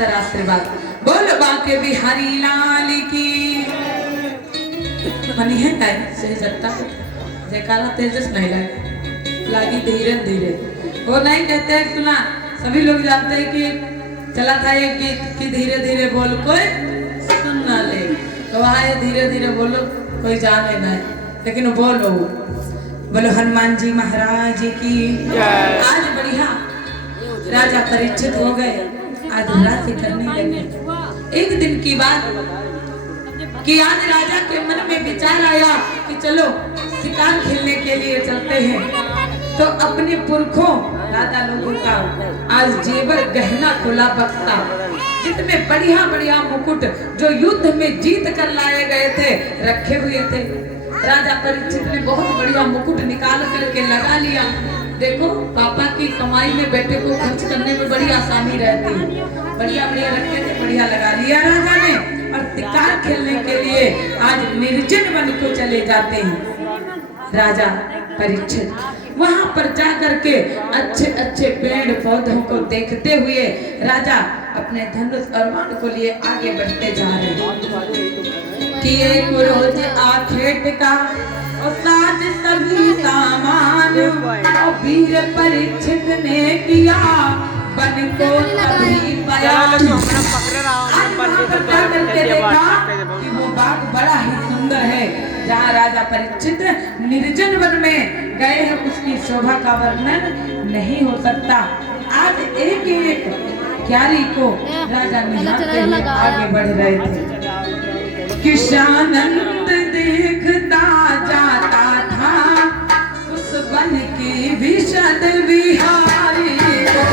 मातर आशीर्वाद। बोल बाके बिहारी लाल की मनी है काय सही सत्ता जयकारा तेजस नहीं लागी धीरे धीरे वो नहीं कहते हैं सुना। सभी लोग जानते हैं कि चला था एक गीत कि धीरे धीरे बोल कोई सुन ना ले, तो आए धीरे धीरे बोलो कोई जाने ना, लेकिन बोलो बोलो हनुमान जी महाराज की। आज बढ़िया राजा परीक्षित हो गए, आज राज्य करने लगे। एक दिन की बात कि आज राजा के मन में विचार आया कि चलो शिकार खेलने के लिए चलते हैं। तो अपने पुरखों दादा लोगों का आज जेवर गहना खुला बक्सा जितने बढ़िया बढ़िया मुकुट जो युद्ध में जीत कर लाए गए थे रखे हुए थे। राजा परीक्षित ने बहुत बढ़िया मुकुट निकाल करके लगा लिया। देखो पापा की कमाई में बेटे को खर्च करने में बड़ी आसानी रहती है। बढ़िया बढ़िया रखे थे, बढ़िया लगा लिया राजा ने और शिकार खेलने के लिए आज निर्जन वन को चले जाते हैं। राजा परीक्षित वहां पर जाकर के अच्छे अच्छे पेड़ पौधों को देखते हुए राजा अपने धनुष और बाण को लिए आगे बढ़ते जा रहे हैं कि एक रोज आखेट का और साथ सभी सामान और वीर परीक्षित ने किया बन को तभी पाया। आज वहां पर जाकर के देखा कि वो बाग बड़ा ही सुंदर है जहाँ राजा परीक्षित निर्जन वन में गए हैं, उसकी शोभा का वर्णन नहीं हो सकता। आज एक एक क्यारी को राजा निहारते हुए आगे बढ़ रहे थे। किशानंद देखता जाता था उस वन की विशद विहारी को।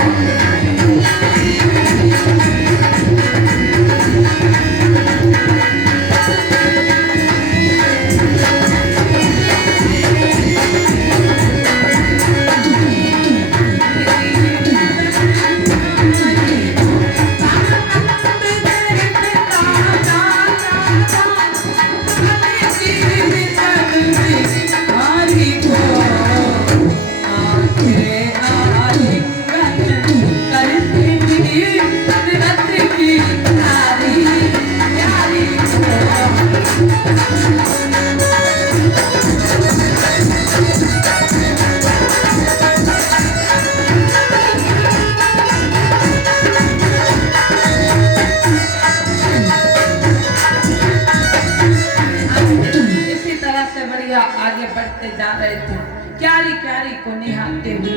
जा रहे थे क्यारी क्यारी को निहारते हुए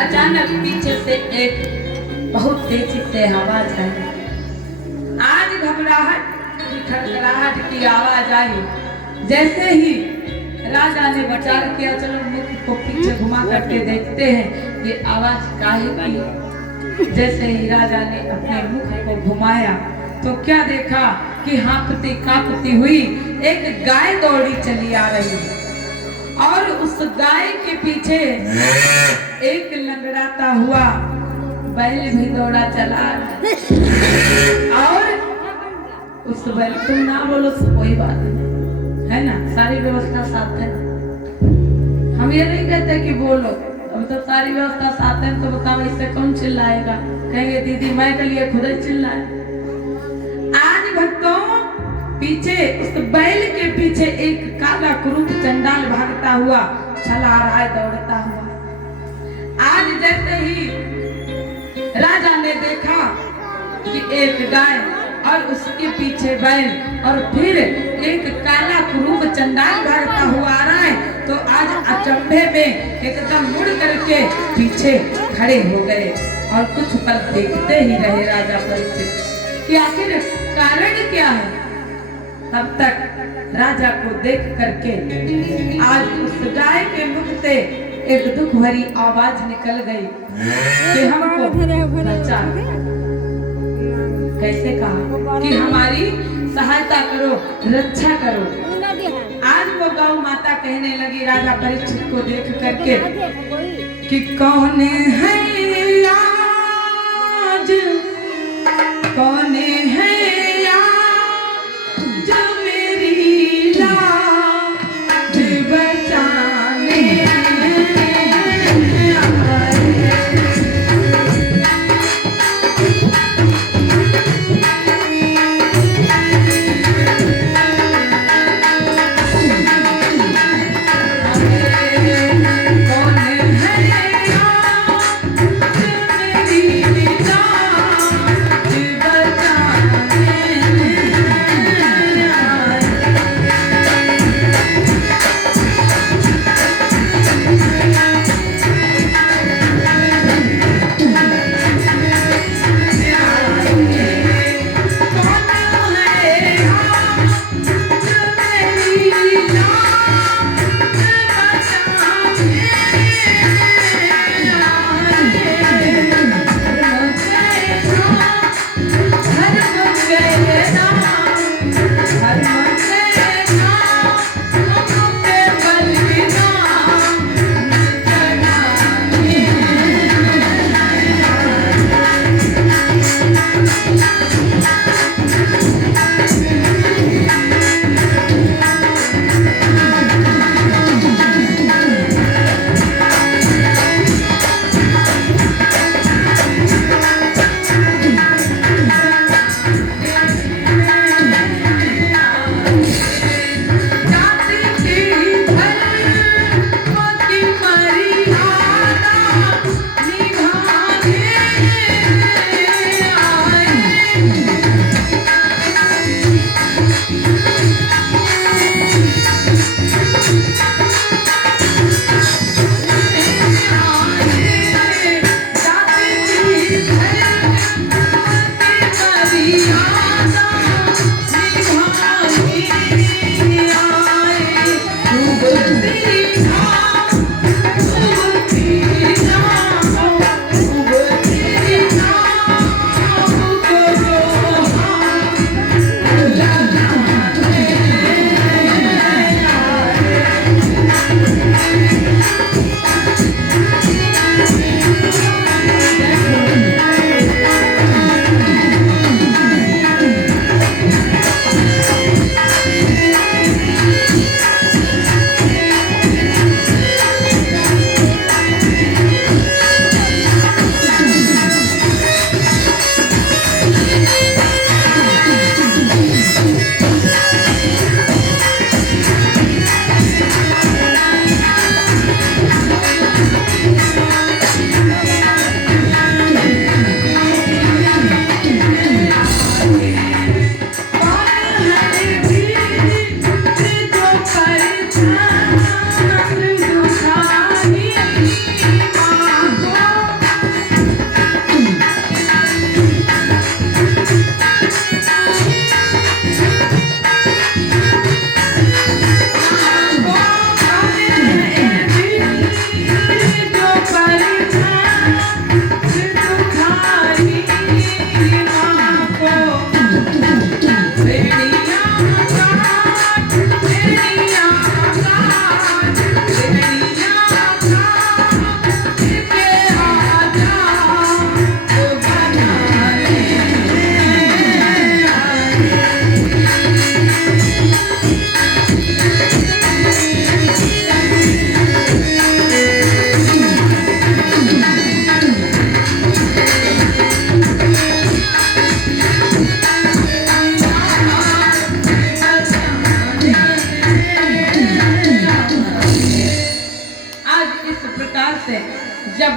अचानक पीछे से एक बहुत तेजी से आवाज आई। आज घबराहट की खड़खड़ाहट की आवाज आई। जैसे ही राजा ने विचार किया चलो मुख को पीछे घुमा करके देखते हैं ये आवाज काहे की। जैसे ही राजा ने अपने मुख को घुमाया तो क्या देखा कि हाँफती कांपती हुई एक गाय दौड़ी चली आ रही है और उस गाय के पीछे एक लंगड़ाता हुआ बैल भी दौड़ा चला और उस बैल तुम ना बोलो तो कोई बात नहीं है ना, सारी व्यवस्था साथ है। हम ये नहीं कहते कि बोलो, अब तो सारी व्यवस्था साथ है तो बताओ इससे कौन चिल्लाएगा। कहेंगे दीदी मैं के लिए खुद ही चिल्लाए। आज भक्तों पीछे उस बैल के पीछे एक काला क्रूर चंडाल भागता हुआ चला आ रहा है दौड़ता हुआ। आज जैसे ही राजा ने देखा कि एक गाय और उसके पीछे बैल और फिर एक काला क्रूर चंडाल भागता हुआ आ रहा है तो आज अचंभे में एकदम मुड़ करके पीछे खड़े हो गए और कुछ पल देखते ही रहे राजा परीक्षित कि आखिर कारण क्या है। तब तक राजा को देख करके आज उस गाय के मुख से एक दुख भरी आवाज निकल गई कि हमको बचा। कैसे कहा कि हमारी सहायता करो, रक्षा करो। आज वो गौ माता कहने लगी राजा परीक्षित को देख करके कि कौन है आज, कौन है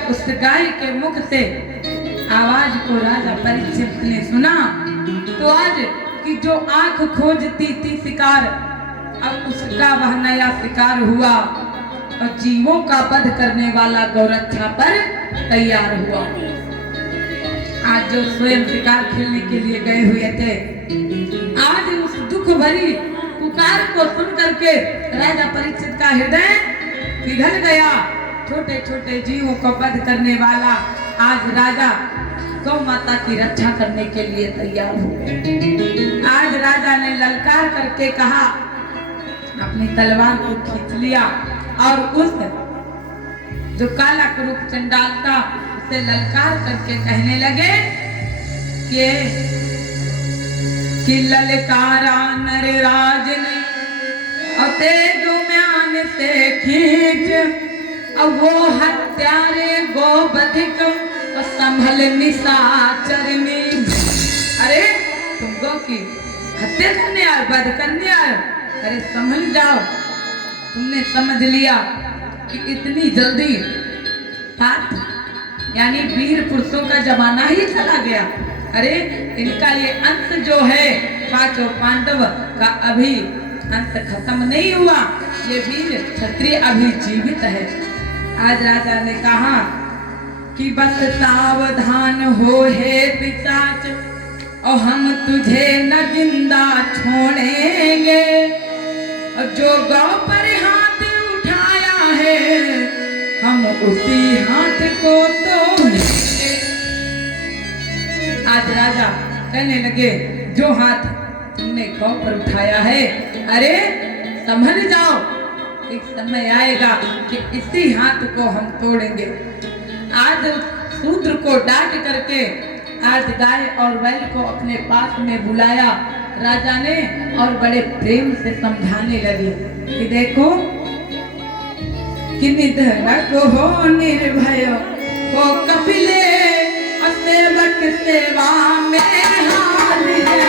उस गाय के मुख से आवाज को राजा परीक्षित ने सुना तो आज की जो आंख खोजती थी शिकार, अब उसका वह नया शिकार हुआ और जीवों का वध करने वाला गौरक्षा पर तैयार हुआ। आज जो स्वयं शिकार खेलने के लिए गए हुए थे, आज उस दुख भरी पुकार को सुन करके राजा परीक्षित का हृदय पिघल गया। छोटे छोटे जीवों को वध करने वाला आज राजा गौ माता की रक्षा करने के लिए तैयार हो गए। आज राजा ने ललकार करके कहा, अपनी तलवार को खींच लिया और उस जो काला कुरूप चंडाल था उसे ललकार करके कहने लगे कि ललकारा नरराज ने और तेज म्यान से खींच, अब वो हत्यारे गोबधिक और संभल निशाचरनी। अरे तुम गौ की हत्या करने आए, वध करने आए, अरे संभल जाओ। तुमने समझ लिया कि इतनी जल्दी यानी वीर पुरुषों का जमाना ही चला गया। अरे इनका ये अंत जो है पांचों पांडव का अभी अंत खत्म नहीं हुआ, ये वीर क्षत्रिय अभी जीवित है। आज राजा ने कहा कि बस सावधान हो हे पिशाच, और हम तुझे न जिंदा छोड़ेंगे, और जो गौ पर हाथ उठाया है हम उसी हाथ को तोड़ेंगे। आज राजा कहने लगे, जो हाथ तुमने गौ पर उठाया है, अरे संभल जाओ, एक समय आएगा कि इसी हाथ को हम तोड़ेंगे। आज शूद्र को डांट करके आज गाय और बैल को अपने पास में बुलाया राजा ने और बड़े प्रेम से समझाने लगे कि देखो कि निधड़क हो निर्भय हो कपिले, और सेवक सेवा में हाजिर है।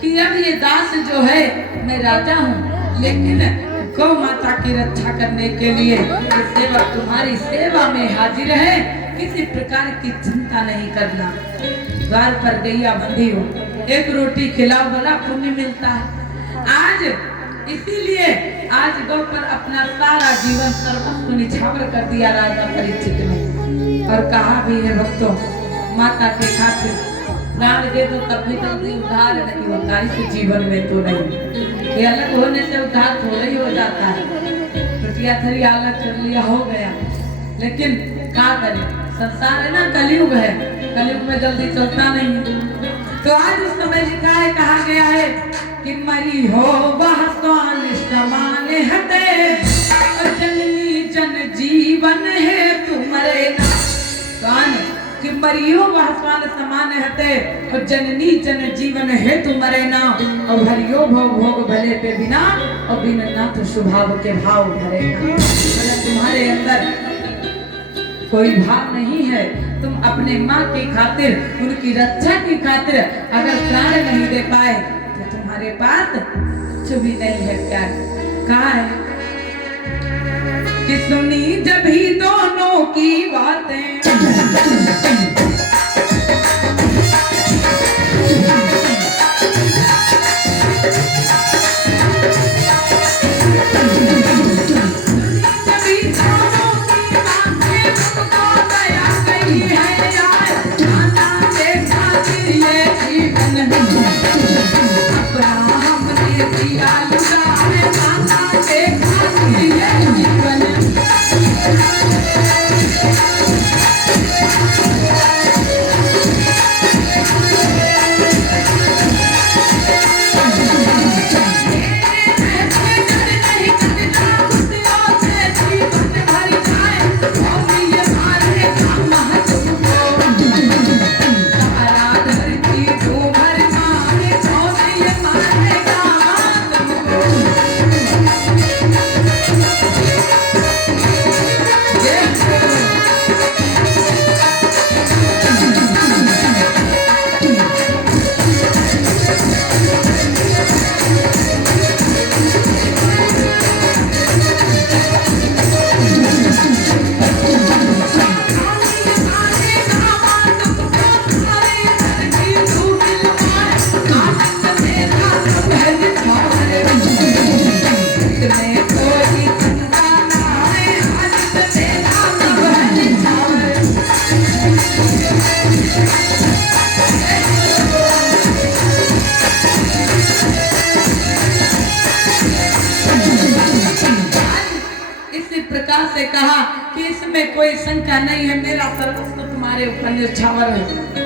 कि अब ये दास जो है मैं राजा हूँ, लेकिन गौ माता की रक्षा करने के लिए ये सेवक तुम्हारी सेवा में हाजिर है, किसी प्रकार की चिंता नहीं करना। द्वार पर गैया बंधी हो, एक रोटी खिलाओ, बड़ा पुण्य मिलता है। आज इसीलिए आज गौ पर अपना सारा जीवन सर्वस्व निछावर कर दिया राजा परीक्षित ने, और कहा भी है भक्तों, माता के खातिर प्राण दे तो तब भी जल्दी उद्धार नहीं होता इस जीवन में तो नहीं। ये अलग होने से उद्धार थोड़ा ही हो जाता है, टुटिया थरी अलग कर लिया हो गया, लेकिन क्या करें, संसार है ना, कलयुग है, कलयुग में जल्दी चलता नहीं। तो आज उस समय लिखा है, कहा गया है कि मरी हो वह स्वान समान हते, जननी जन जीवन है तुम्हारे स्वान, कि मरियो वह स्वान समान हते, और जननी जन जीवन है तुम्हारे नाम, और भरियो भोग भोग भले पे बिना, और बिन नाथ स्वभाव के भाव भरे ना। अगर तुम्हारे अंदर कोई भाव नहीं है, तुम अपने माँ की खातिर, उनकी रक्षा की खातिर अगर प्राण नहीं दे पाए तो तुम्हारे पास कुछ भी नहीं है। प्यार कहा है कि सुनी जब ही दोनों की बातें, प्रकार से कहा कि इसमें कोई शंका नहीं है, मेरा सर्वस्व तुम्हारे ऊपर न्यौछावर है।